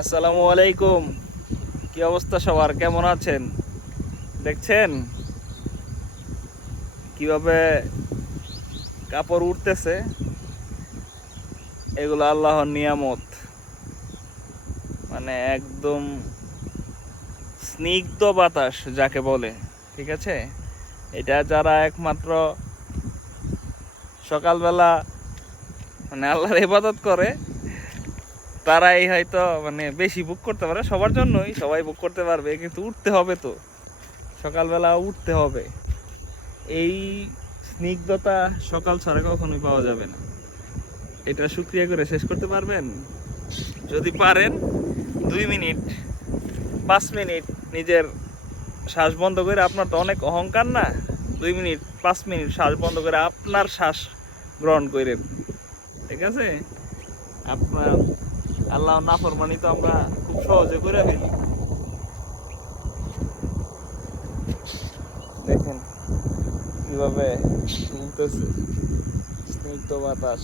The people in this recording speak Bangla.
আসসালামু আলাইকুম। কি অবস্থা সবার, কেমন আছেন? দেখছেন কিভাবে কাপড় উঠতেছে? এগুলো আল্লাহর নিয়ামত, মানে একদম স্নিগ্ধ বাতাস যাকে বলে। ঠিক আছে, এটা যারা একমাত্র সকালবেলা মানে আল্লাহর ইবাদত করে তারাই হয়তো মানে বেশি বুক করতে পারে। সবার জন্যই, সবাই বুক করতে পারবে, কিন্তু উঠতে হবে তো, সকালবেলা উঠতে হবে। এই স্নিগ্ধতা সকাল ছাড়া কখনোই পাওয়া যাবে না। এটা শুক্রিয়া করে শেষ করতে পারবেন? যদি পারেন 2 মিনিট 5 মিনিট নিজের শ্বাস বন্ধ করে, আপনার তো অনেক অহংকার না, 2 মিনিট 5 মিনিট শ্বাস বন্ধ করে আপনার শ্বাস গ্রহণ করেন। ঠিক আছে, আপনার আল্লাহ নাফরমানি তো আমরা খুব সহজে করে ফেলি। দেখেন কিভাবে চলতেছে স্নিগ্ধ বাতাস।